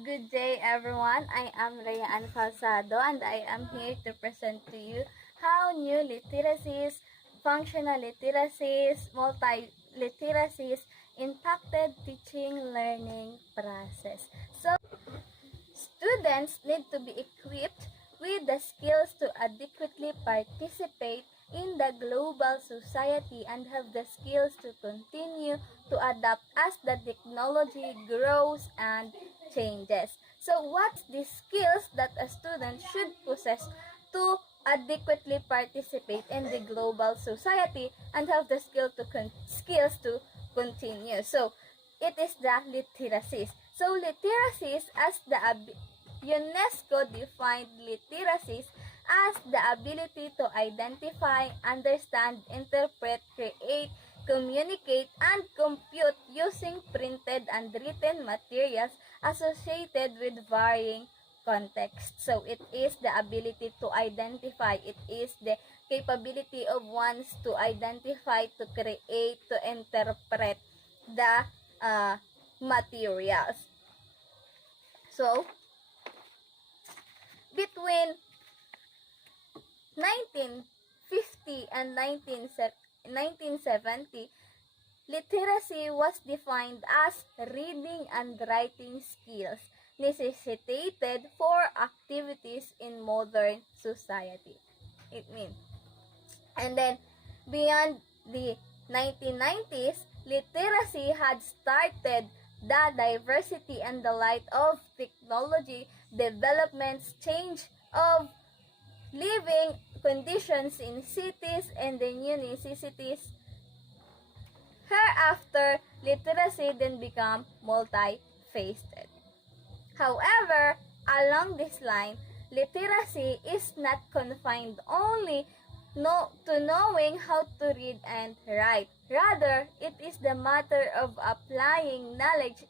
Good day, everyone. I am Rayaan Calzado and I am here to present to you how new literacies, functional literacies, multi-literacies impacted teaching learning process. So, students need to be equipped with the skills to adequately participate in the global society and have the skills to continue to adapt as the technology grows and changes. So what's the skills that a student should possess to adequately participate in the global society and have the skills to continue? So it is the literacies. So literacies as the UNESCO defined literacies as the ability to identify, understand, interpret, create, communicate, and compute using printed and written materials associated with varying contexts. So it is the ability to identify, it is the capability of ones to identify, to create, to interpret the materials. So, between 1950 and 1970, literacy was defined as reading and writing skills necessitated for activities in modern society. And then beyond the 1990s, literacy had started the diversity and the light of technology, developments, change of living conditions in cities and the new necessities. Hereafter, literacy then become multi-faceted. However, along this line, literacy is not confined only to knowing how to read and write. Rather, it is the matter of applying knowledge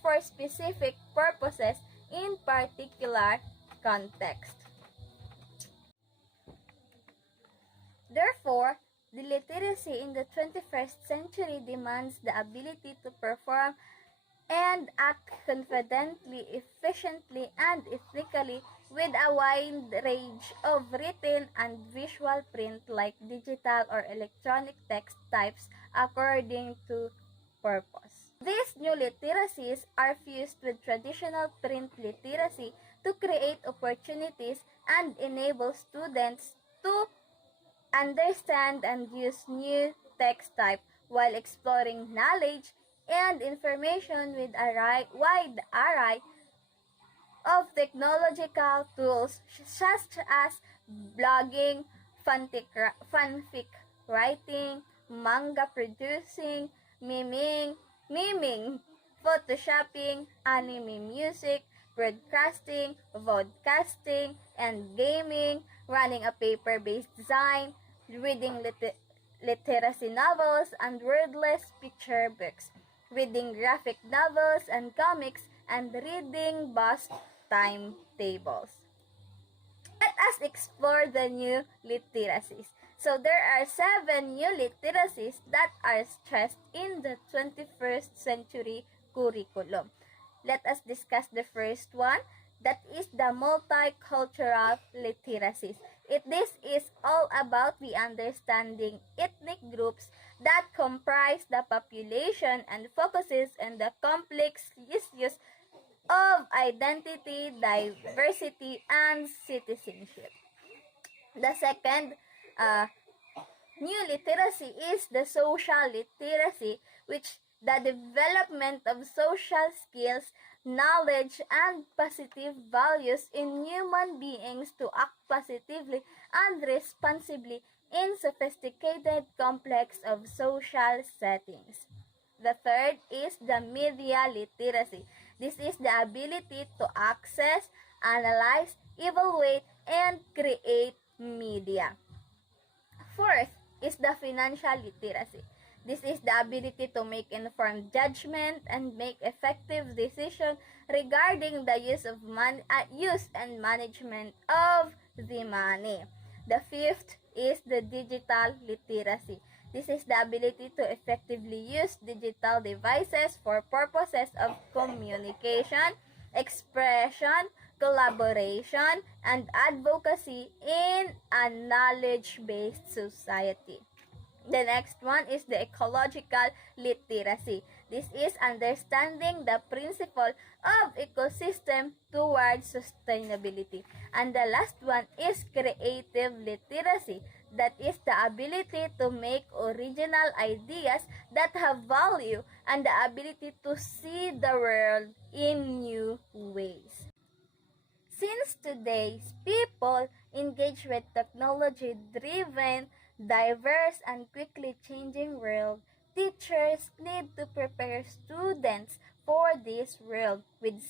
for specific purposes in particular context. Therefore, the literacy in the 21st century demands the ability to perform and act confidently, efficiently, and ethically with a wide range of written and visual print like digital or electronic text types according to purpose. These new literacies are fused with traditional print literacy to create opportunities and enable students to understand and use new text type while exploring knowledge and information with a wide array of technological tools such as blogging, fanfic writing, manga producing, miming, photoshopping, anime music, broadcasting, vodcasting, and gaming, running a paper-based design, reading literacy novels and wordless picture books, reading graphic novels and comics, and reading bus timetables. Let us explore the new literacies. So there are 7 new literacies that are stressed in the 21st century curriculum. Let us discuss the first one, that is the multicultural literacies. This is all about the understanding ethnic groups that comprise the population and focuses on the complex issues of identity, diversity, and citizenship. The second new literacy is the social literacy, which the development of social skills, knowledge, and positive values in human beings to act positively and responsibly in sophisticated complex of social settings. The third is the media literacy. This is the ability to access, analyze, evaluate, and create media. Fourth is the financial literacy. This is the ability to make informed judgment and make effective decisions regarding the use and management of the money. The fifth is the digital literacy. This is the ability to effectively use digital devices for purposes of communication, expression, collaboration, and advocacy in a knowledge-based society. The next one is the ecological literacy. This is understanding the principle of ecosystem towards sustainability. And the last one is creative literacy. That is the ability to make original ideas that have value and the ability to see the world in new ways. Since today's people engage with technology-driven, diverse, and quickly changing world, teachers need to prepare students for this world with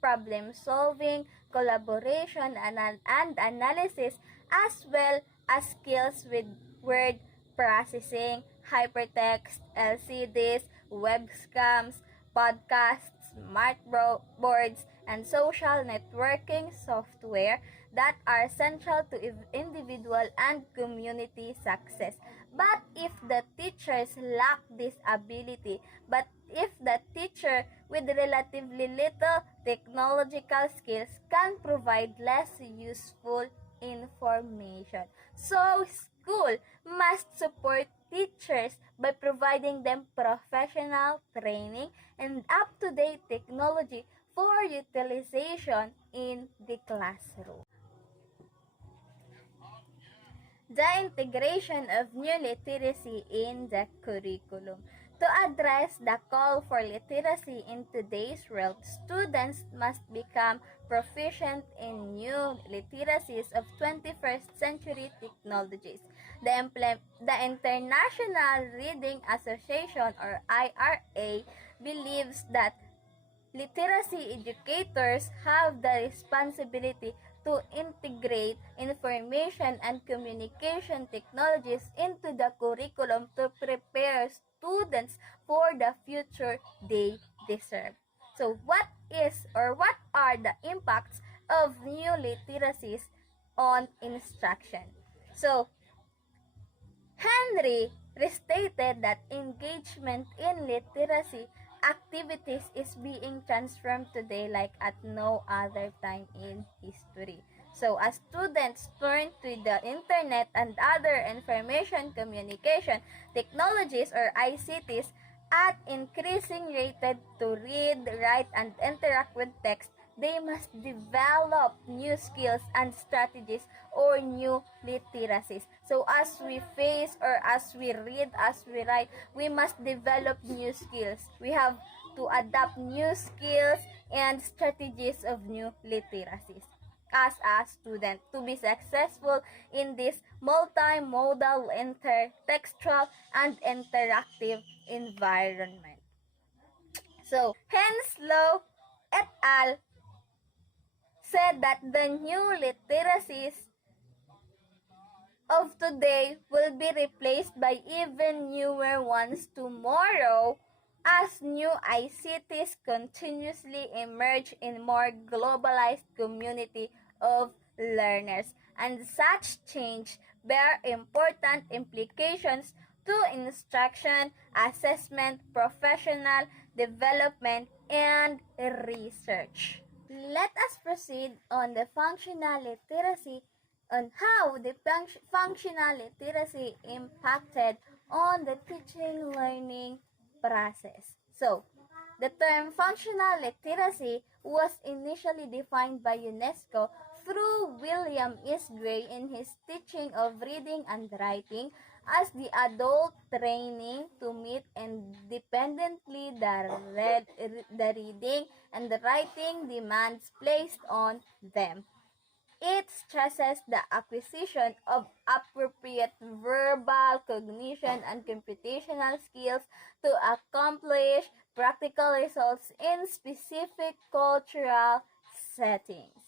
problem solving, collaboration, and analysis, as well as skills with word processing, hypertext, LCDs, webcams, podcasts, smart boards, and social networking software that are central to individual and community success. But if the teachers lack this ability, but if the teacher with relatively little technological skills can provide less useful information. So, school must support teachers by providing them professional training and up-to-date technology for utilization in the classroom. The integration of new literacy in the curriculum. To address the call for literacy in today's world, students must become proficient in new literacies of 21st century technologies. The International Reading Association, or IRA, believes that literacy educators have the responsibility to integrate information and communication technologies into the curriculum to prepare students for the future they deserve. So what are the impacts of new literacies on instruction? So Henry restated that engagement in literacy activities is being transformed today like at no other time in history. So as students turn to the internet and other information communication technologies, or ICTs, at increasing rate to read, write, and interact with text, they must develop new skills and strategies or new literacies. So as we face, or as we read, as we write, we must develop new skills. We have to adapt new skills and strategies of new literacies as a student to be successful in this multimodal, intertextual, and interactive environment. So, Henslow et al. Said that the new literacies of today will be replaced by even newer ones tomorrow as new ICTs continuously emerge in more globalized community of learners. And such change bear important implications to instruction, assessment, professional development, and research. Let us proceed on the functional literacy, on how the functional literacy impacted on the teaching learning process. So, the term functional literacy was initially defined by UNESCO through William S. Gray in his teaching of reading and writing as the adult training to meet independently the reading and the writing demands placed on them. It stresses the acquisition of appropriate verbal, cognition, and computational skills to accomplish practical results in specific cultural settings.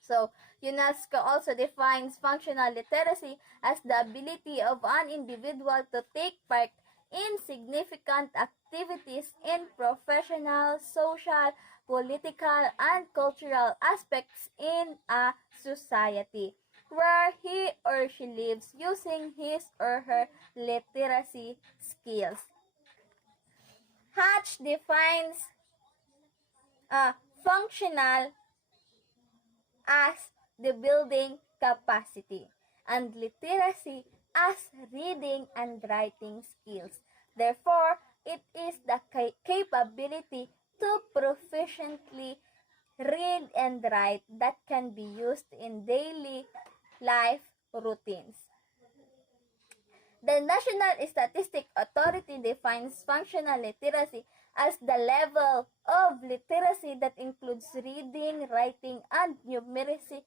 So, UNESCO also defines functional literacy as the ability of an individual to take part in significant activities in professional, social, political, and cultural aspects in a society. where he or she lives using his or her literacy skills. Hatch defines functional as the building capacity and literacy as reading and writing skills. Therefore, it is the capability to proficiently read and write that can be used in daily life routines. The National Statistic Authority defines functional literacy as the level of literacy that includes reading, writing, and numeracy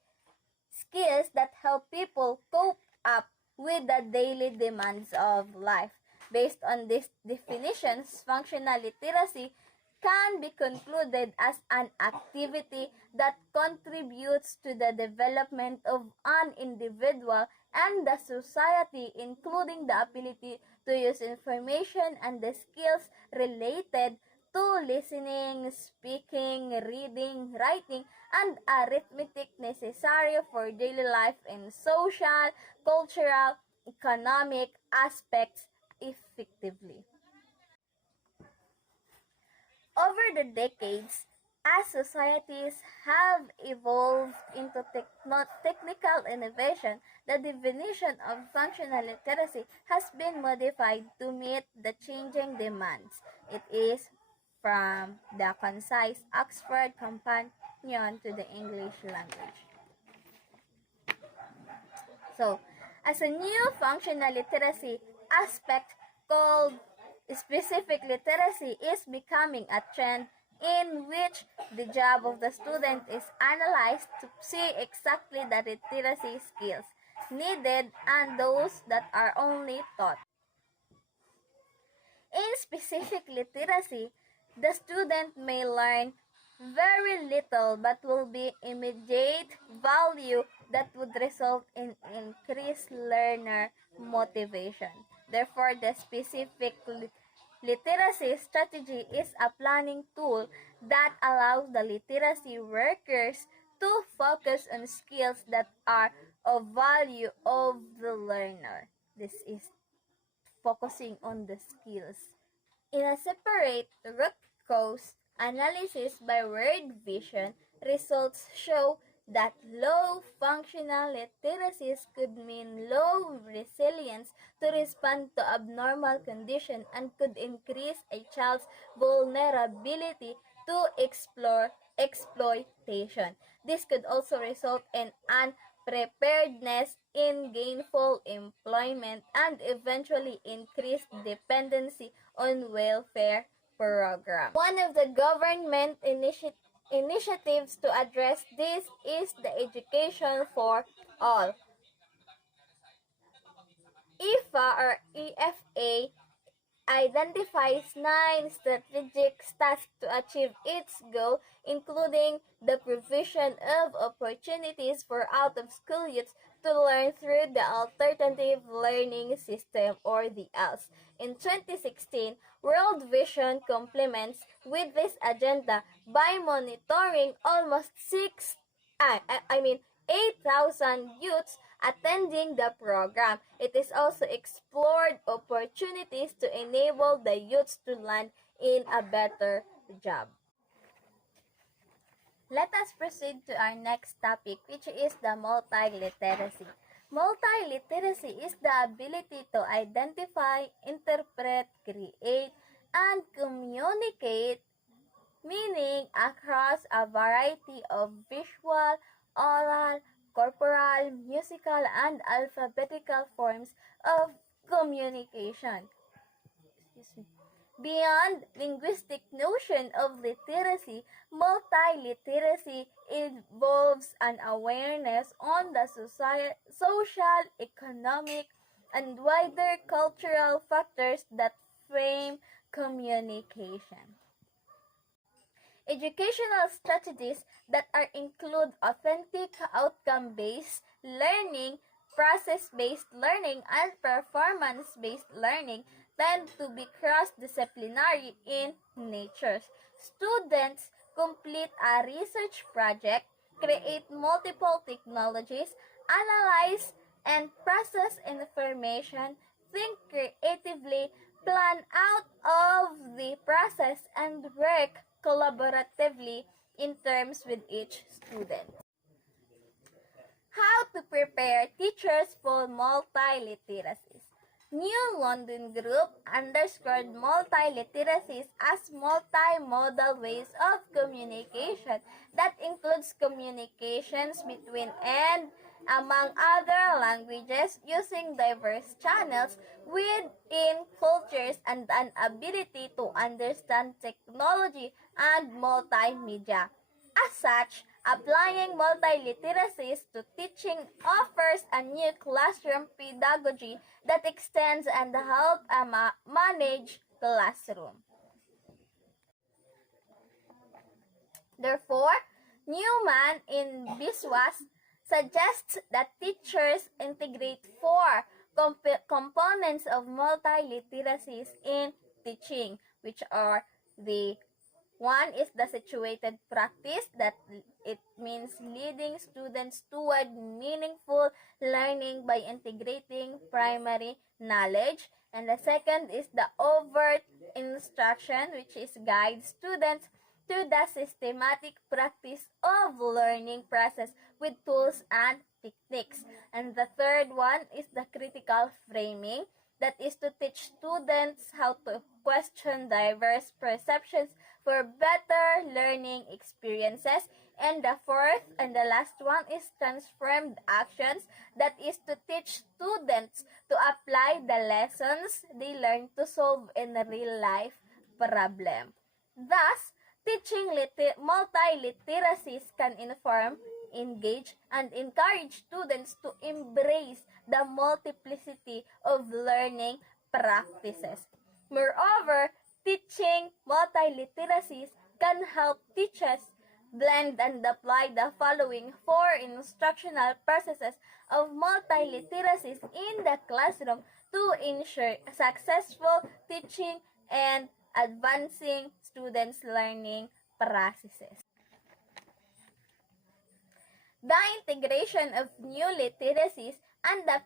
skills that help people cope up with the daily demands of life. Based on these definitions, functional literacy can be concluded as an activity that contributes to the development of an individual and the society, including the ability to use information and the skills related to listening, speaking, reading, writing, and arithmetic necessary for daily life in social, cultural, economic aspects effectively. Over the decades, as societies have evolved into technical innovation, the definition of functional literacy has been modified to meet the changing demands. It is from the concise Oxford Companion to the English language. So, as a new functional literacy aspect called specific literacy is becoming a trend in which the job of the student is analyzed to see exactly the literacy skills needed and those that are only taught. In specific literacy, the student may learn very little but will be immediate value that would result in increased learner motivation. Therefore, the specific literacy strategy is a planning tool that allows the literacy workers to focus on skills that are of value of the learner. This is focusing on the skills. In a separate root cause analysis by World Vision, results show that low functional literacies could mean low resilience to respond to abnormal conditions and could increase a child's vulnerability to exploitation. This could also result in unpreparedness in gainful employment and eventually increased dependency on welfare programs. One of the government initiatives to address this is the Education for All. IFA or EFA identifies 9 strategic tasks to achieve its goal, including the provision of opportunities for out-of-school youth to learn through the Alternative Learning System or the ALS. In 2016, World Vision complements with this agenda by monitoring almost 8,000 youths attending the program. It is also explored opportunities to enable the youths to land in a better job. Let us proceed to our next topic, which is the multi-literacy. Multi-literacy is the ability to identify, interpret, create, and communicate meaning across a variety of visual, oral, corporal, musical, and alphabetical forms of communication. Beyond linguistic notion of literacy, multi-literacy involves an awareness on the social, economic, and wider cultural factors that frame communication. Educational strategies that include authentic outcome-based learning, process-based learning, and performance-based learning tend to be cross-disciplinary in nature. Students complete a research project, create multiple technologies, analyze and process information, think creatively, plan out of the process, and work collaboratively in terms with each student. How to prepare teachers for multi-literacies. New London Group underscored multi-literacies as multimodal ways of communication that includes communications between and among other languages using diverse channels within cultures and an ability to understand technology and multimedia. As such, applying multi-literacies to teaching offers a new classroom pedagogy that extends and helps manage classroom. Therefore, Newman in Biswas suggests that teachers integrate four components of multi-literacies in teaching, which are the one is the situated practice, that it means leading students toward meaningful learning by integrating primary knowledge. And the second is the overt instruction, which is guide students to the systematic practice of learning process with tools and techniques. And the third one is the critical framing, that is to teach students how to question diverse perceptions for better learning experiences. And the fourth and the last one is transformed actions, that is to teach students to apply the lessons they learn to solve in a real life problem. Thus, teaching multi-literacies can inform, engage, and encourage students to embrace the multiplicity of learning practices. Moreover, teaching multi-literacies can help teachers blend and apply the following four instructional processes of multi-literacies in the classroom to ensure successful teaching and advancing students' learning practices. The integration of new literacies and the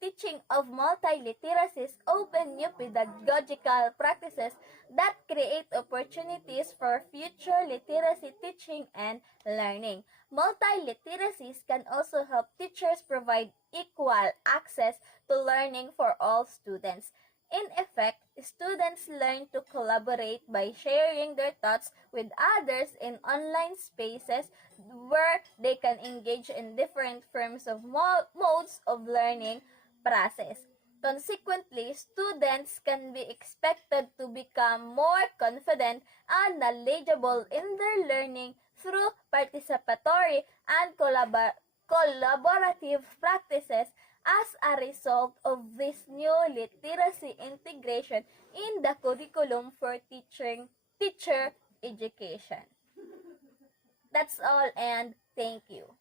teaching of multi-literacies open new pedagogical practices that create opportunities for future literacy teaching and learning. Multi-literacies can also help teachers provide equal access to learning for all students. In effect, students learn to collaborate by sharing their thoughts with others in online spaces where they can engage in different forms of modes of learning process. Consequently, students can be expected to become more confident and knowledgeable in their learning through participatory and collaborative practices as a result of this new literacy integration in the curriculum for teacher education. That's all, and thank you.